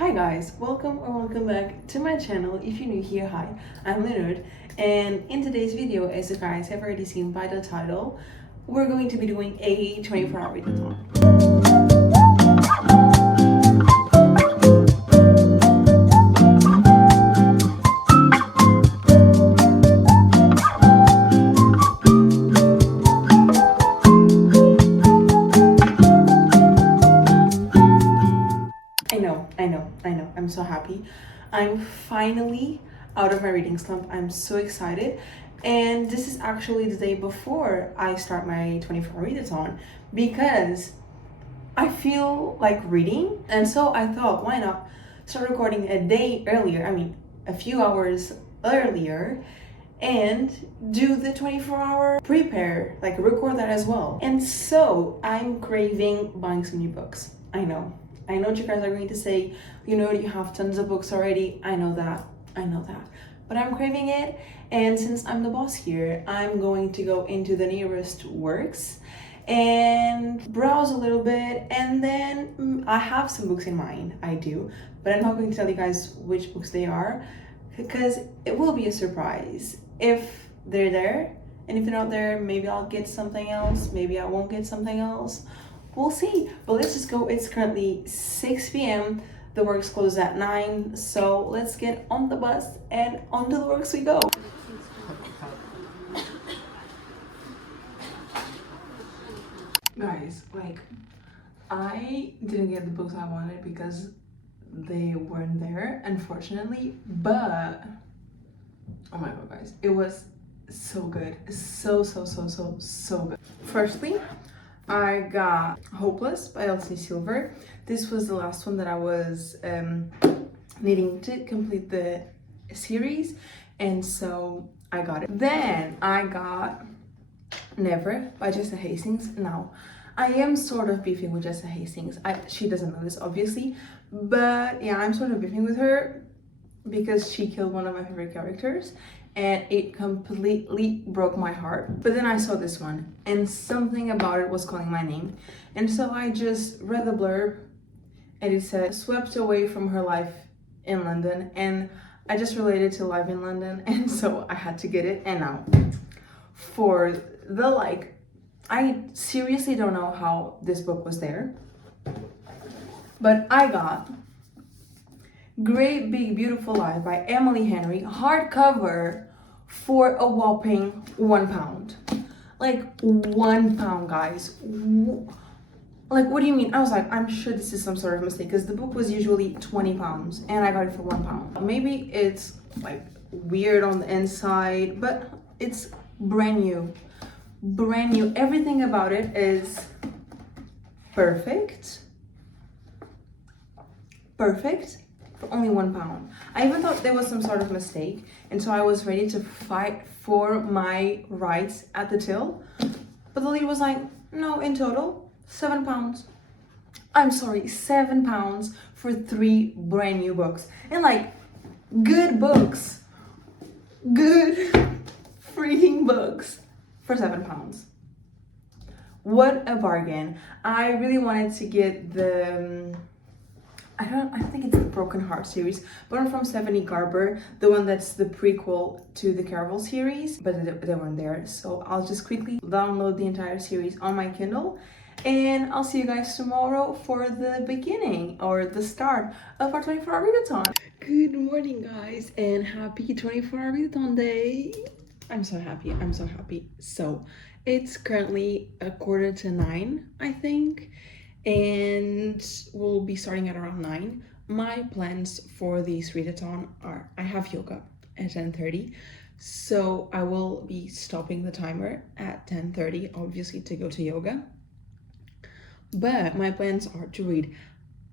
Hi guys, welcome back to my channel. If you're new here, hi, I'm Leonard, and in today's video, as you guys have already seen by the title, we're going to be doing a 24-hour readathon. I know, I'm so happy. I'm finally out of my reading slump. I'm so excited. And this is actually the day before I start my 24-hour readathon because I feel like reading. And so I thought, why not start recording a day earlier? I mean, a few hours earlier and do the 24-hour prepare, like record that as well. And so I'm craving buying some new books. I know what you guys are going to say, you have tons of books already. I know that, but I'm craving it. And since I'm the boss here, I'm going to go into the nearest works and browse a little bit, and then I have some books in mind, I do, but I'm not going to tell you guys which books they are because it will be a surprise if they're there. And if they're not there, maybe I'll get something else, maybe I won't get something else. We'll see. But let's just go. It's currently 6 p.m. The works close at 9, so let's get on the bus and on to the works we go. Guys, like, I didn't get the books I wanted because they weren't there, unfortunately, but oh my god, guys, it was so good. So good. Firstly, I got Hopeless by Elsie Silver. This was the last one that I was needing to complete the series, and so I got it. Then I got Never by Jessa Hastings. Now, I am sort of beefing with Jessa Hastings. She doesn't know this, obviously, but yeah, I'm sort of beefing with her because she killed one of my favorite characters, and it completely broke my heart. But then I saw this one and something about it was calling my name, and so I just read the blurb and it said swept away from her life in London, and I just related to life in London, and so I had to get it. And now for the I seriously don't know how this book was there, but I got Great Big Beautiful Lie by Emily Henry, hardcover, for a whopping £1. Like, £1, guys. Like, what do you mean? I was like, I'm sure this is some sort of mistake because the book was usually £20 and I got it for £1. Maybe it's like weird on the inside, but it's brand new. Everything about it is perfect for only £1. I even thought there was some sort of mistake, and so I was ready to fight for my rights at the till, but the lady was like, no, in total £7. I'm sorry, £7 for 3 brand new books, and like good books, good freaking books for £7. What a bargain. I really wanted to get the I think it's the Broken Heart series, but I'm from Stephanie Garber, the one that's the prequel to the Caraval series, but they weren't there. So I'll just quickly download the entire series on my Kindle, and I'll see you guys tomorrow for the beginning or the start of our 24-hour readathon. Good morning, guys, and happy 24-hour readathon day. I'm so happy. So it's currently 8:45, I think, and we'll be starting at around 9. My plans for this readathon are, I have yoga at 10:30, so I will be stopping the timer at 10:30, obviously, to go to yoga. But my plans are to read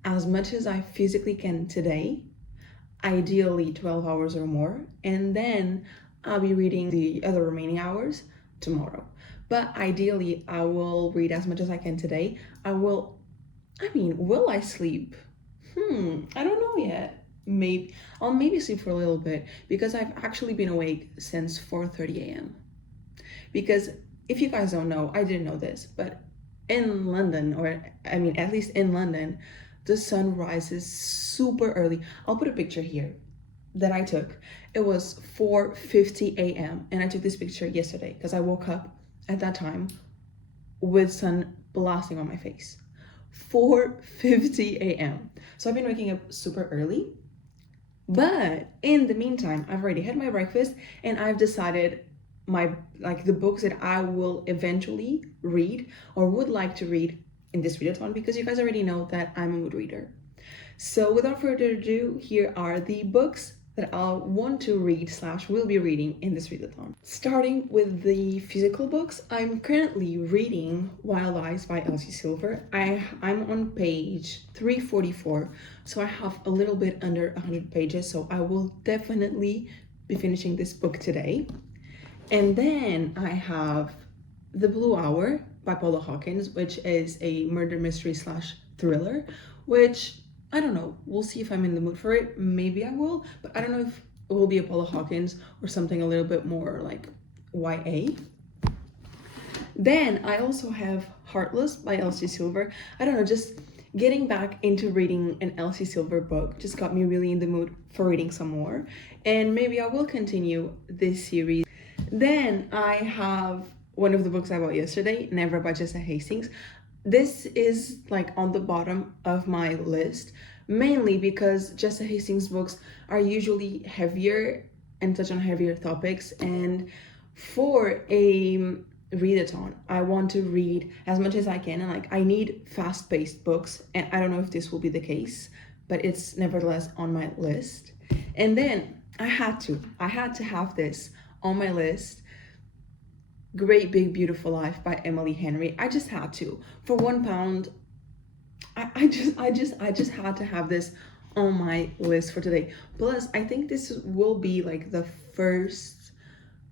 as much as I physically can today, ideally 12 hours or more, and then I'll be reading the other remaining hours tomorrow. But ideally, I will read as much as I can today. Will I sleep? I don't know yet. I'll maybe sleep for a little bit because I've actually been awake since 4:30 a.m. Because if you guys don't know, I didn't know this, but in London, at least in London, the sun rises super early. I'll put a picture here that I took. It was 4:50 a.m. and I took this picture yesterday because I woke up at that time with sun blasting on my face. 4:50 a.m. So I've been waking up super early. But in the meantime, I've already had my breakfast and I've decided the books that I will eventually read or would like to read in this readathon, because you guys already know that I'm a mood reader. So without further ado, here are the books that I want to read / will be reading in this readathon. Starting with the physical books, I'm currently reading Wild Eyes by Elsie Silver. I'm on page 344, so I have a little bit under 100 pages, so I will definitely be finishing this book today. And then I have The Blue Hour by Paula Hawkins, which is a murder mystery / thriller, which I don't know. We'll see if I'm in the mood for it. Maybe I will, but I don't know if it will be a Paula Hawkins or something a little bit more like YA. Then I also have Heartless by Elsie Silver. I don't know, just getting back into reading an Elsie Silver book just got me really in the mood for reading some more. And maybe I will continue this series. Then I have one of the books I bought yesterday, Never by Jessa Hastings. This is like on the bottom of my list, mainly because Jessa Hastings books are usually heavier and touch on heavier topics, and for a readathon I want to read as much as I can, and like I need fast-paced books, and I don't know if this will be the case, but it's nevertheless on my list. And then I had to have this on my list, Great Big Beautiful Life by Emily Henry. I just had to. For £1, I just had to have this on my list for today. Plus, I think this will be like the first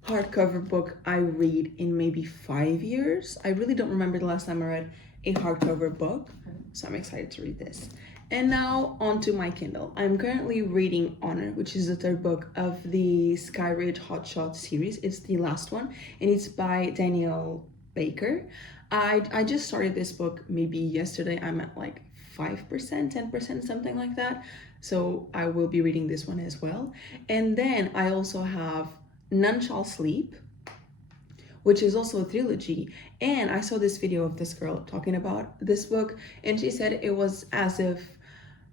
hardcover book I read in maybe 5 years. I really don't remember the last time I read a hardcover book, so I'm excited to read this. And now onto my Kindle. I'm currently reading Honor, which is the third book of the Skyridge Hotshot series. It's the last one, and it's by Danielle Baker. I just started this book maybe yesterday. I'm at like 5%, 10%, something like that. So I will be reading this one as well. And then I also have None Shall Sleep, which is also a trilogy. And I saw this video of this girl talking about this book, and she said it was as if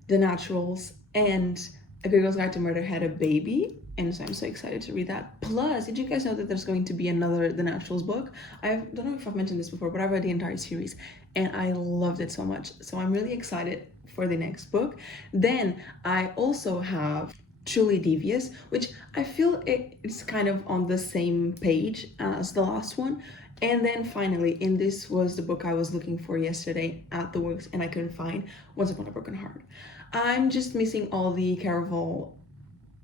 The Naturals and A Good Girl's Guide to Murder had a baby, and so I'm so excited to read that. Plus, did you guys know that there's going to be another The Naturals book? I don't know if I've mentioned this before, but I read the entire series and I loved it so much. So I'm really excited for the next book. Then I also have Truly Devious, which I feel it's kind of on the same page as the last one. And then finally, and this was the book I was looking for yesterday at the works and I couldn't find, Once Upon a Broken Heart. I'm just missing all the Caraval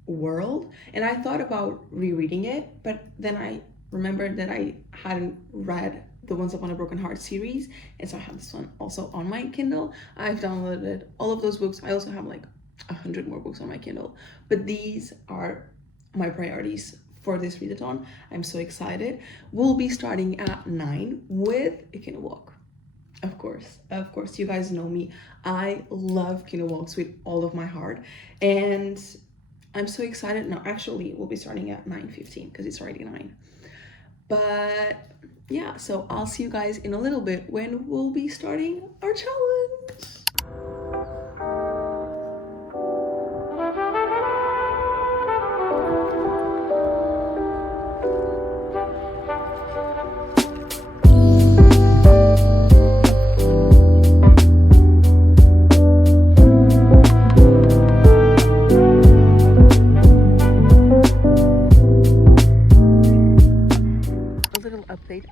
world, and I thought about rereading it, but then I remembered that I hadn't read the Once Upon a Broken Heart series, and so I have this one also on my Kindle. I've downloaded all of those books. I also have like 100 more books on my Kindle, but these are my priorities for this readathon. I'm so excited. We'll be starting at 9 with a Kindle Walk. Of course, you guys know me. I love Kindle Walks with all of my heart, and I'm so excited. No, actually, we'll be starting at 9:15 because it's already 9. But yeah, so I'll see you guys in a little bit when we'll be starting our challenge.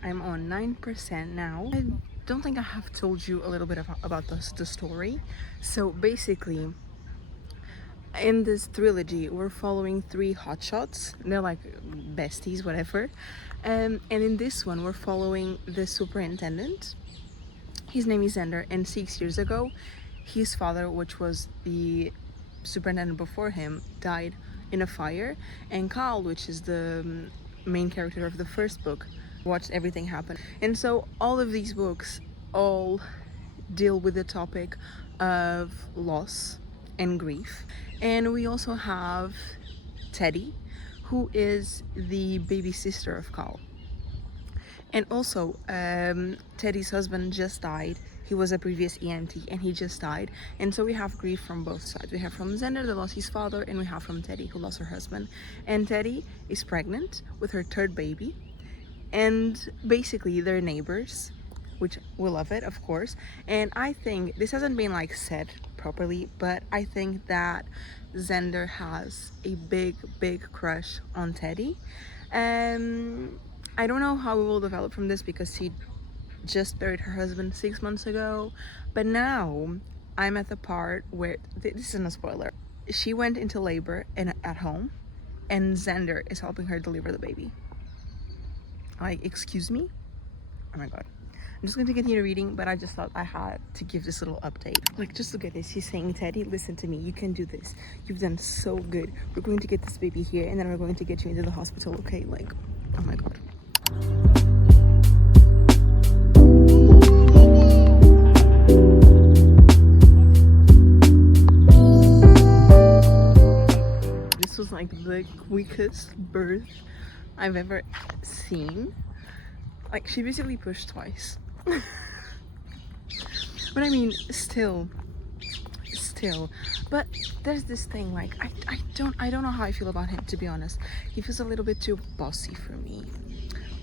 I'm on 9% now. I don't think I have told you a little bit about the story. So basically, in this trilogy, we're following 3 hotshots. They're like besties, whatever. And in this one, we're following the superintendent. His name is Xander, and 6 years ago, his father, which was the superintendent before him, died in a fire. And Kyle, which is the main character of the first book, watched everything happen. And so all of these books all deal with the topic of loss and grief. And we also have Teddy, who is the baby sister of Carl. And also, Teddy's husband just died. He was a previous EMT and he just died. And so we have grief from both sides. We have from Xander, that lost his father, and we have from Teddy, who lost her husband. And Teddy is pregnant with her third baby. And basically, they're neighbors, which we love it, of course. And I think this hasn't been like said properly, but I think that Xander has a big crush on Teddy. I don't know how we will develop from this because he just buried her husband 6 months ago, but now I'm at the part where this isn't a spoiler. She went into labor and at home, and Xander is helping her deliver the baby. Like, excuse me? Oh my god. I'm just going to continue reading, but I just thought I had to give this little update. Like, just look at this. He's saying, Teddy, listen to me. You can do this. You've done so good. We're going to get this baby here, and then we're going to get you into the hospital, okay? Like, oh my god. This was like the quickest birth I've ever seen. Like, she basically pushed twice. But I mean, still. But there's this thing, like, I don't know how I feel about him, to be honest. He feels a little bit too bossy for me.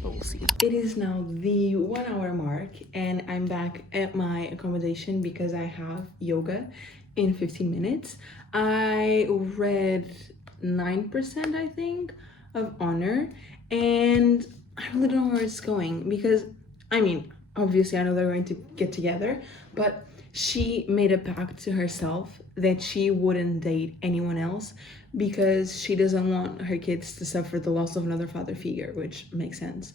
But we'll see. It is now the 1 hour mark, and I'm back at my accommodation because I have yoga in 15 minutes. I read 9%, I think, of Honor, and I really don't know where it's going because, I mean, obviously I know they're going to get together, but she made a pact to herself that she wouldn't date anyone else because she doesn't want her kids to suffer the loss of another father figure, which makes sense.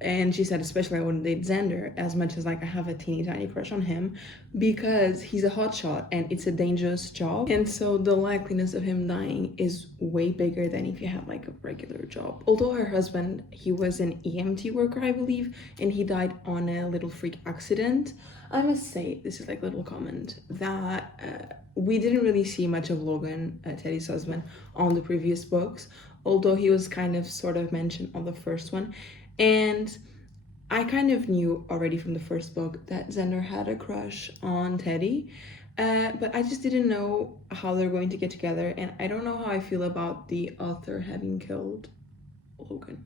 And she said, especially I wouldn't date Xander as much as like I have a teeny tiny crush on him because he's a hotshot and it's a dangerous job. And so the likeliness of him dying is way bigger than if you have like a regular job. Although her husband, he was an EMT worker, I believe, and he died on a little freak accident. I must say, this is like a little comment, that we didn't really see much of Logan, Teddy's husband, on the previous books, although he was kind of sort of mentioned on the first one. And I kind of knew already from the first book that Xander had a crush on Teddy, but I just didn't know how they're going to get together, and I don't know how I feel about the author having killed Logan.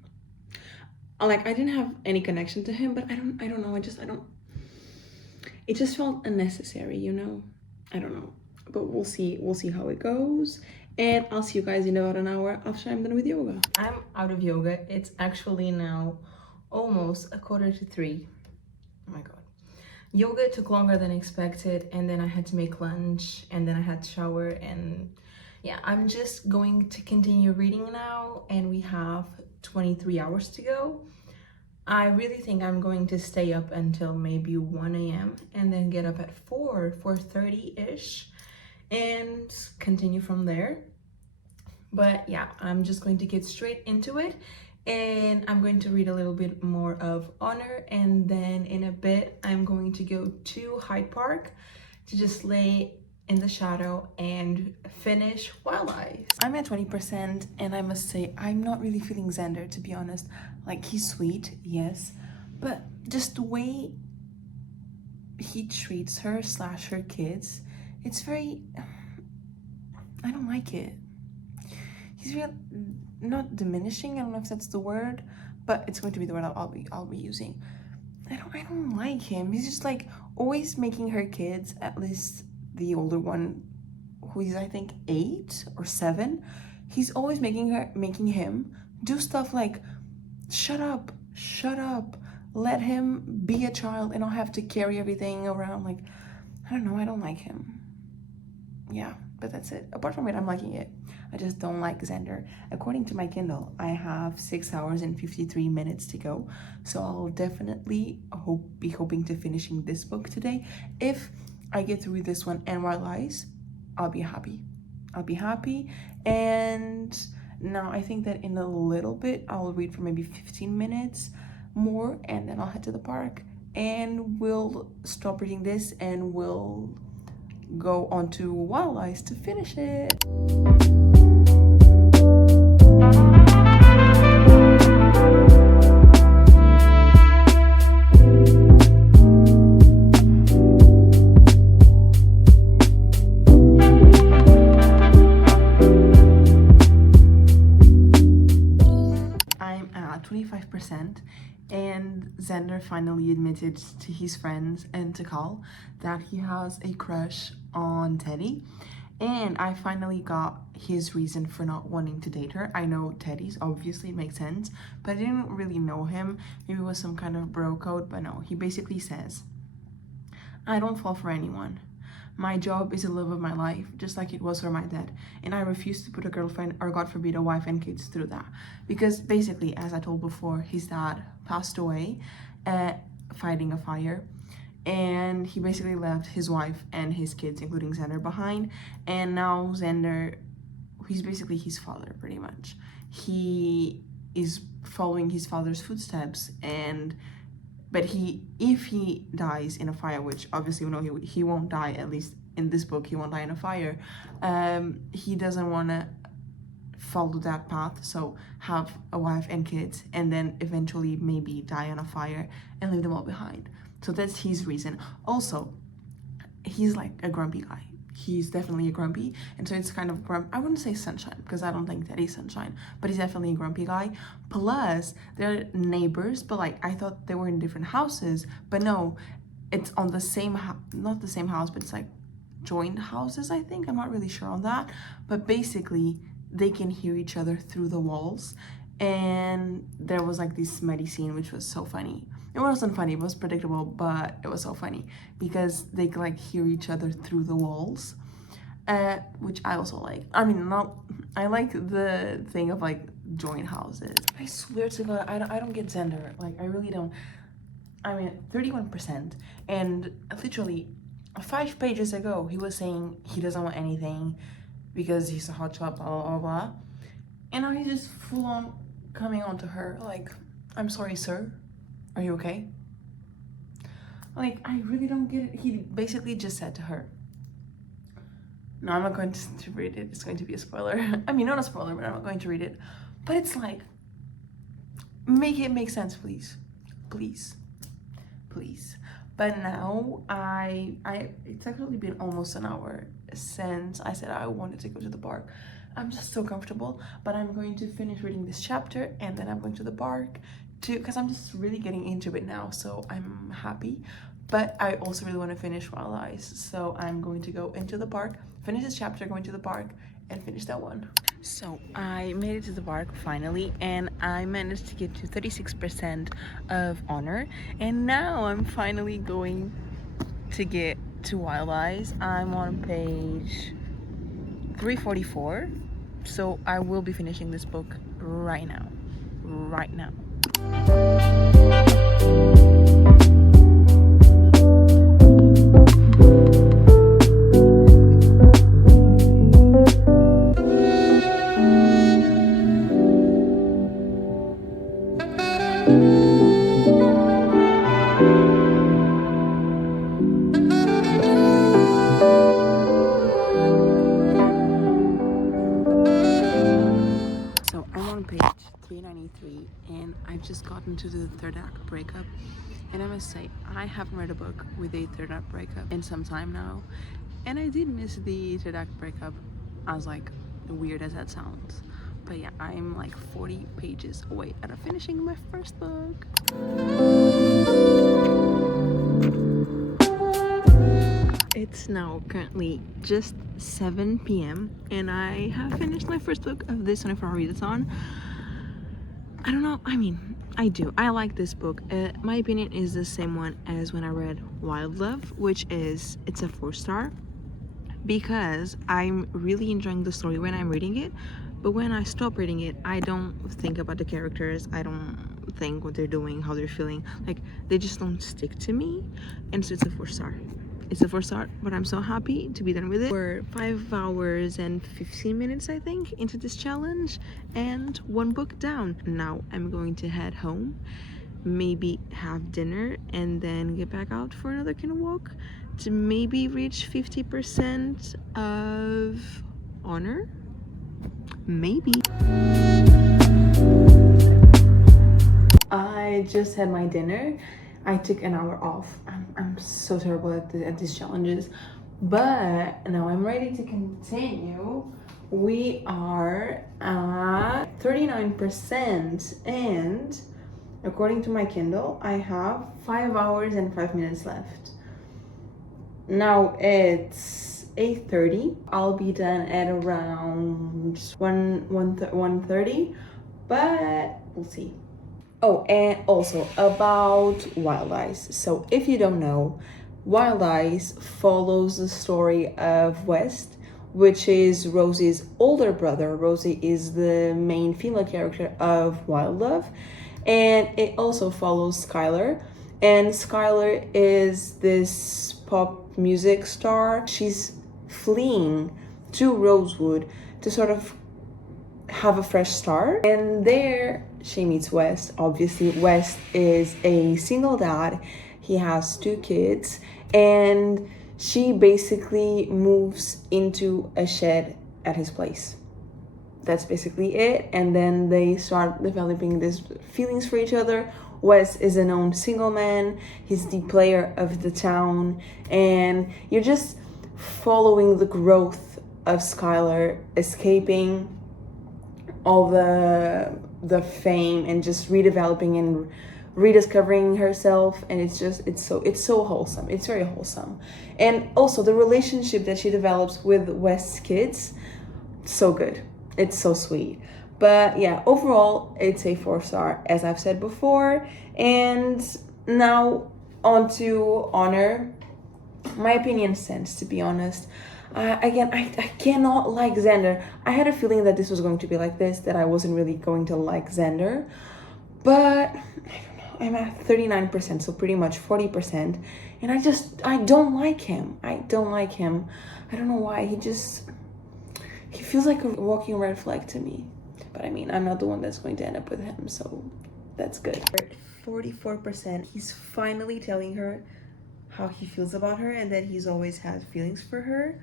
Like, I didn't have any connection to him, but I don't know, it just felt unnecessary, you know? I don't know, but we'll see how it goes. And I'll see you guys in about an hour after I'm done with yoga. I'm out of yoga. It's actually now almost 2:45. Oh my god. Yoga took longer than expected, and then I had to make lunch, and then I had to shower, and yeah, I'm just going to continue reading now, and we have 23 hours to go. I really think I'm going to stay up until maybe 1 a.m. and then get up at 4:30-ish. And continue from there. But yeah, I'm just going to get straight into it, and I'm going to read a little bit more of Honor, and then in a bit I'm going to go to Hyde Park to just lay in the shadow and finish Wildlife. I'm at 20%, and I must say I'm not really feeling Xander, to be honest. Like, he's sweet, yes, but just the way he treats her / her kids, it's very, I don't like it. He's real, not diminishing, I don't know if that's the word, but it's going to be the word I'll be using. I don't like him. He's just like always making her kids, at least the older one, who is I think 8 or 7, he's always making him do stuff like, shut up, let him be a child and not have to carry everything around. Like, I don't know, I don't like him. Yeah, but that's it. Apart from it, I'm liking it. I just don't like Xander. According to my Kindle, I have 6 hours and 53 minutes to go. So I'll definitely be hoping to finishing this book today. If I get through this one and White Lies, I'll be happy. And now I think that in a little bit, I'll read for maybe 15 minutes more, and then I'll head to the park. And we'll stop reading this and we'll go on to Wild Eyes to finish it. I'm at 25%, and Xander finally admitted to his friends and to Carl that he has a crush on Teddy. And I finally got his reason for not wanting to date her. I know Teddy's, obviously, it makes sense, but I didn't really know him. Maybe it was some kind of bro code, but no. He basically says, I don't fall for anyone. My job is the love of my life, just like it was for my dad. And I refuse to put a girlfriend or, God forbid, a wife and kids through that. Because basically, as I told before, his dad passed away fighting a fire. And he basically left his wife and his kids, including Xander, behind. And now Xander, he's basically his father, pretty much. He is following his father's footsteps, but if he dies in a fire, which obviously we know he won't die, at least in this book, he won't die in a fire, he doesn't want to follow that path, so have a wife and kids, and then eventually maybe die on a fire and leave them all behind. So that's his reason. Also, he's like a grumpy guy. He's definitely a grumpy, and so it's kind of I wouldn't say sunshine, because I don't think that he's sunshine, but he's definitely a grumpy guy. Plus, they're neighbors, but like I thought they were in different houses, but no, it's on the same not the same house, but it's like joined houses, I think. I'm not really sure on that, but basically they can hear each other through the walls. And there was like this smutty scene, which was so funny. It wasn't funny, it was predictable, but it was so funny because they could like hear each other through the walls, which I also like. I mean, I like the thing of like joint houses. I swear to God, I don't get Xander. Like, I really don't. I mean, 31%, and literally 5 pages ago, he was saying he doesn't want anything because he's a hotshot, blah, blah, blah, blah. And now he's just full on coming on to her, like, I'm sorry, sir. Are you okay? Like, I really don't get it. He basically just said to her, no, I'm not going to read it. It's going to be a spoiler. I mean, not a spoiler, but I'm not going to read it. But it's like, make it make sense, please. Please. Please. But now, it's actually been almost an hour since I said I wanted to go to the park. I'm just so comfortable, but I'm going to finish reading this chapter and then I'm going to the park because I'm just really getting into it now, so I'm happy. But I also really want to finish Wild Eyes, so I'm going to go into the park, finish this chapter, go into the park, and finish that one. So I made it to the park finally, and I managed to get to 36% of honor, and now I'm finally going to get to Wild Eyes. I'm on page 344, so I will be finishing this book right now. So I'm on page 393, and I've just gotten to the third act breakup, and I must say I haven't read a book with a third act breakup in some time now, and I did miss the third act breakup, as like weird as that sounds. But yeah, I'm like 40 pages away out of finishing my first book. It's now currently just 7 p.m. and I have finished my first book of this 24-hour readathon. I don't know, I mean, I like this book. My opinion is the same one as when I read Wild Love, which is, it's a 4-star because I'm really enjoying the story when I'm reading it, but when I stop reading it, I don't think about the characters, I don't think what they're doing, how they're feeling, like they just don't stick to me, and so it's a 4-star. It's a 4-star, but I'm so happy to be done with it. We're 5 hours and 15 minutes, I think, into this challenge, and 1 book down. Now I'm going to head home, maybe have dinner, and then get back out for another kind of walk to maybe reach 50% of honor. Maybe. I just had my dinner. I took an hour off. I'm so terrible at these challenges, but now I'm ready to continue. We are at 39%, and according to my Kindle, I have 5 hours and 5 minutes left. Now it's 8:30. I'll be done at around 1:30, but we'll see. Oh, and also about Wild Eyes. So if you don't know, Wild Eyes follows the story of West, which is Rosie's older brother. Rosie is the main female character of Wild Love, and it also follows Skylar. And Skylar is this pop music star. She's fleeing to Rosewood to sort of have a fresh start, and there she meets West. Obviously, West is a single dad. He has 2 kids, and she basically moves into a shed at his place. That's basically it. And then they start developing these feelings for each other. Wes is a known single man. He's the player of the town, and you're just following the growth of Skylar escaping all the fame and just redeveloping and rediscovering herself. And it's so wholesome. It's very wholesome. And also the relationship that she develops with West's kids, so good. It's so sweet. But yeah, overall it's a 4-star, as I've said before. And now on to Honor. My opinion stands, to be honest. Again, I cannot like Xander. I had a feeling that this was going to be like this, that I wasn't really going to like Xander. But I don't know, I'm at 39%, so pretty much 40%. And I don't like him. I don't like him. I don't know why. He feels like a walking red flag to me. But I mean, I'm not the one that's going to end up with him, so that's good. 44%. He's finally telling her how he feels about her and that he's always had feelings for her.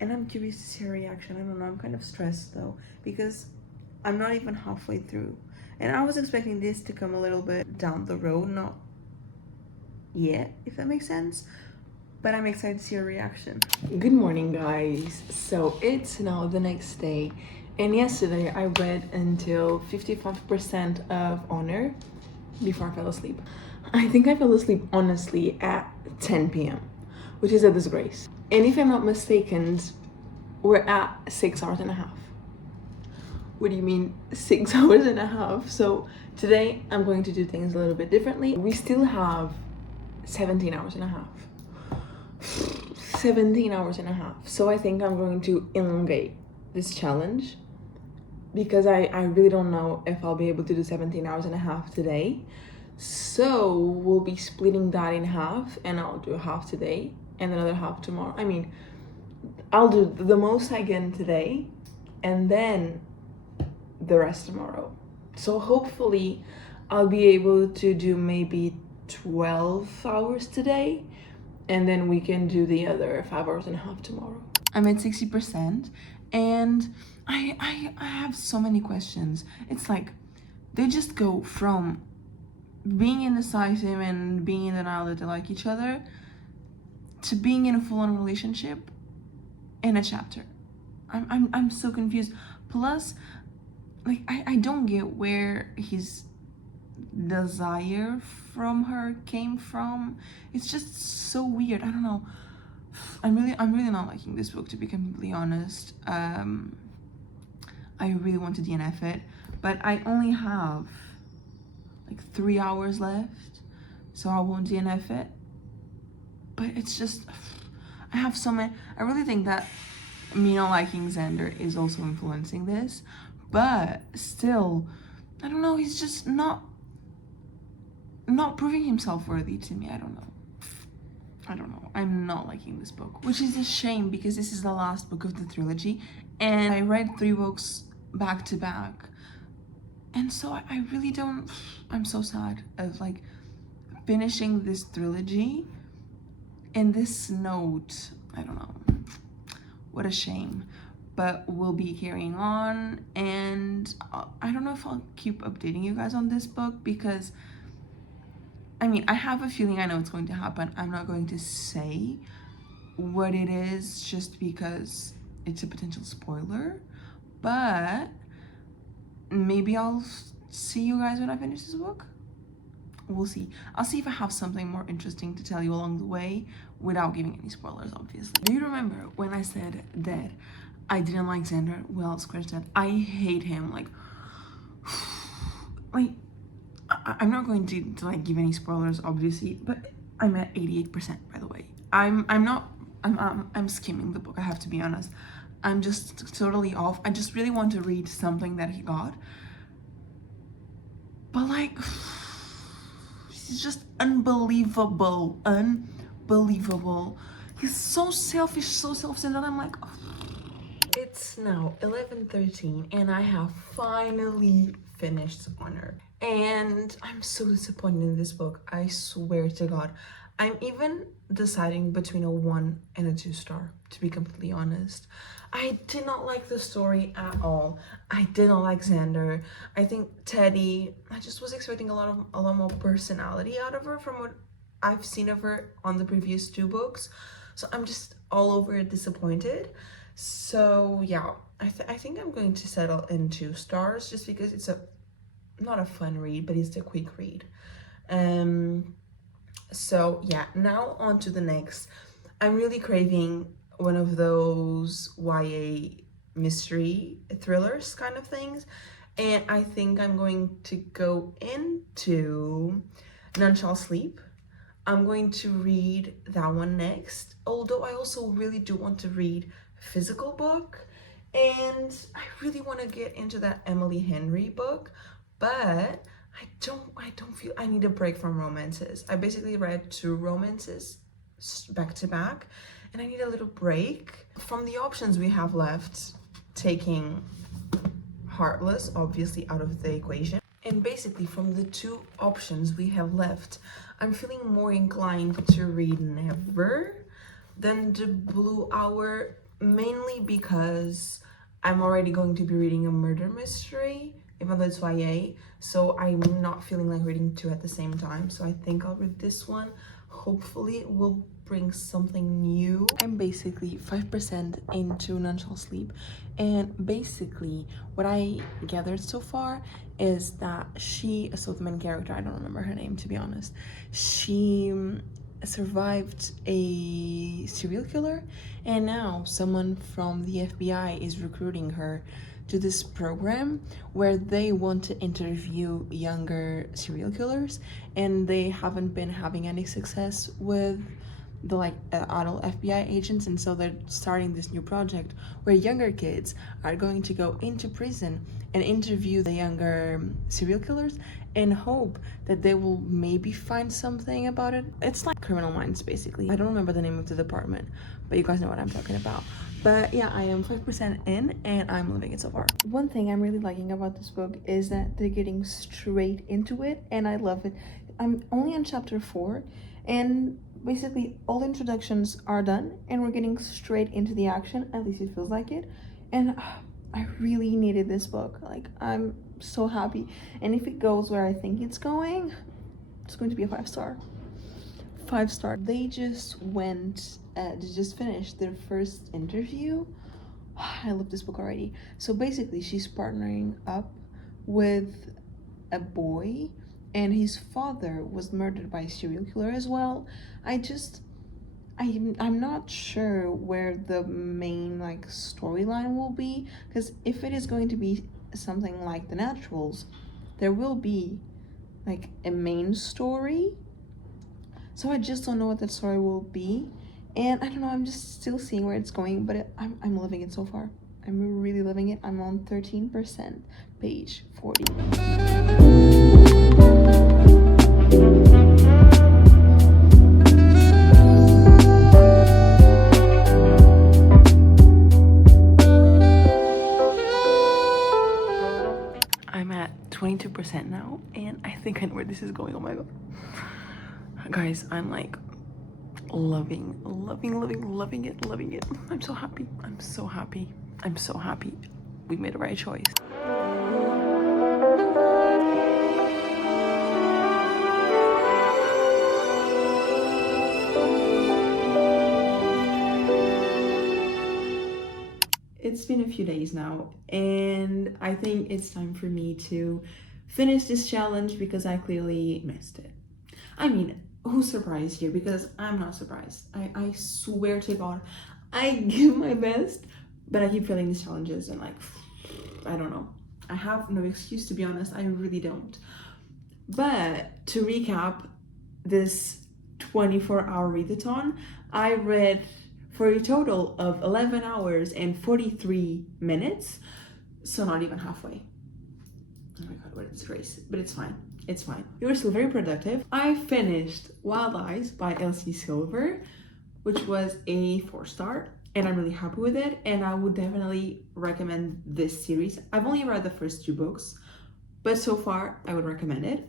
And I'm curious to see her reaction. I don't know, I'm kind of stressed though, because I'm not even halfway through. And I was expecting this to come a little bit down the road, not yet, if that makes sense. But I'm excited to see her reaction. Good morning, guys. So it's now the next day. And yesterday I read until 55% of Honor before I fell asleep. I think I fell asleep, honestly, at 10 p.m., which is a disgrace. And if I'm not mistaken, we're at 6 hours and a half. What do you mean 6 hours and a half? So today I'm going to do things a little bit differently. We still have 17 hours and a half. 17 hours and a half. So I think I'm going to elongate this challenge, because I really don't know if I'll be able to do 17 hours and a half today. So we'll be splitting that in half, and I'll do half today and another half tomorrow. I mean, I'll do the most I can today and then the rest tomorrow. So hopefully I'll be able to do maybe 12 hours today, and then we can do the other 5 hours and a half tomorrow. I'm at 60%, and I have so many questions. It's like they just go from being indecisive and being in denial that they like each other to being in a full-on relationship in a chapter. I'm so confused. Plus, like, I don't get where his desire from her came from. It's just so weird. I don't know. I'm really not liking this book, to be completely honest. I really want to DNF it, but I only have like 3 hours left, so I won't DNF it. But it's just, I have so many. I really think that me not liking Xander is also influencing this, but still, I don't know, he's just not proving himself worthy to me. I don't know. I'm not liking this book, which is a shame, because this is the last book of the trilogy, and I read 3 books back to back, and so I really don't. I'm so sad of like finishing this trilogy in this note, I don't know, what a shame, but we'll be carrying on, and I don't know if I'll keep updating you guys on this book, because I mean, I have a feeling I know it's going to happen. I'm not going to say what it is just because it's a potential spoiler, but maybe I'll see you guys when I finish this book. We'll see. I'll see if I have something more interesting to tell you along the way without giving any spoilers, obviously. Do you remember when I said that I didn't like Xander? Well, scratch that. I hate him. Like I'm not going to like give any spoilers, obviously, but I'm at 88%, by the way. I'm skimming the book, I have to be honest. I'm just totally off. I just really want to read something that he got. But like, he's just unbelievable. Unbelievable. He's so selfish, so self-centered. I'm like, oh. It's now 11:13 and I have finally finished Honor. And I'm so disappointed in this book. I swear to God. I'm even deciding between a 1 and a 2 star, to be completely honest. I did not like the story at all. I did not like Xander. I think Teddy, I just was expecting a lot more personality out of her from what I've seen of her on the previous 2 books. So I'm just all over it, disappointed. So yeah, I think I'm going to settle in 2 stars just because it's not a fun read, but it's a quick read. So yeah, now on to the next. I'm really craving one of those YA mystery thrillers kind of things, and I think I'm going to go into None Shall Sleep. I'm going to read that one next, although I also really do want to read a physical book, and I really want to get into that Emily Henry book, but I don't feel I need a break from romances. I basically read 2 romances back to back, and I need a little break from the options we have left, taking Heartless obviously out of the equation. And basically from the 2 options we have left, I'm feeling more inclined to read Never than The Blue Hour, mainly because I'm already going to be reading a murder mystery, even though it's YA, so I'm not feeling like reading 2 at the same time. So I think I'll read this one. Hopefully it will bring something new. I'm basically 5% into None Shall Sleep, and basically what I gathered so far is that so the main character, I don't remember her name to be honest, she survived a serial killer, and now someone from the FBI is recruiting her to this program where they want to interview younger serial killers, and they haven't been having any success with the adult FBI agents, and so they're starting this new project where younger kids are going to go into prison and interview the younger serial killers and hope that they will maybe find something about it. It's like Criminal Minds, basically. I don't remember the name of the department, but you guys know what I'm talking about. But yeah, I am 5% in and I'm loving it so far. One thing I'm really liking about this book is that they're getting straight into it, and I love it. I'm only on chapter 4, and basically all the introductions are done and we're getting straight into the action, at least it feels like it. And I really needed this book. Like, I'm so happy, and if it goes where I think it's going to be a 5 star. 5 star. They just finished their first interview. I love this book already. So basically she's partnering up with a boy, and his father was murdered by a serial killer as well. I'm not sure where the main storyline will be, because if it is going to be something like The Naturals, there will be a main story. So I just don't know what that story will be, and I don't know, I'm just still seeing where it's going, but I'm loving it so far. I'm really loving it. I'm on 13%, page 40. I'm at 22% now, and I think I know where this is going. Oh my god. Guys, I'm loving it. I'm so happy. I'm so happy. We made the right choice. It's been a few days now, and I think it's time for me to finish this challenge because I clearly missed it. I mean, who's surprised here? Because I'm not surprised. I swear to God, I give my best, but I keep failing these challenges and like, I don't know. I have no excuse, to be honest. I really don't. But to recap this 24-hour readathon, I read for a total of 11 hours and 43 minutes. So not even halfway. Oh my God, what a disgrace. But it's fine. It's fine. We were still very productive. I finished Wild Eyes by Elsie Silver, which was a 4-star, and I'm really happy with it. And I would definitely recommend this series. I've only read the first 2 books, but so far I would recommend it.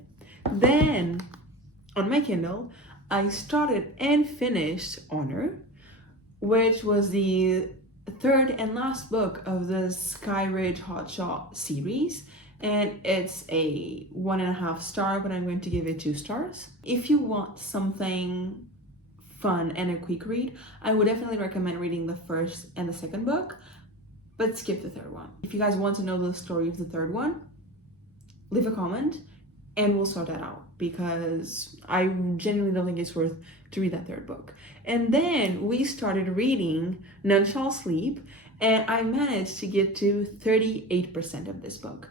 Then on my Kindle, I started and finished Honor, which was the 3rd and last book of the Sky Ridge Hotshot series. And it's a 1.5 star, but I'm going to give it 2 stars. If you want something fun and a quick read, I would definitely recommend reading the first and the second book, but skip the third one. If you guys want to know the story of the third one, leave a comment and we'll sort that out, because I genuinely don't think it's worth to read that third book. And then we started reading None Shall Sleep, and I managed to get to 38% of this book.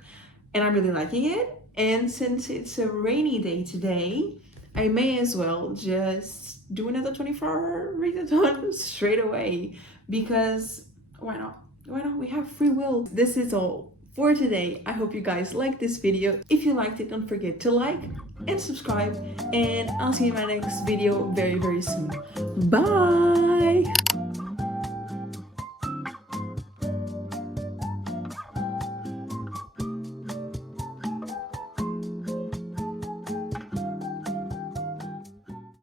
And I'm really liking it. And since it's a rainy day today, I may as well just do another 24-hour readathon straight away, because why not? Why not? We have free will. This is all for today. I hope you guys liked this video. If you liked it, don't forget to like and subscribe, and I'll see you in my next video very, very soon. Bye!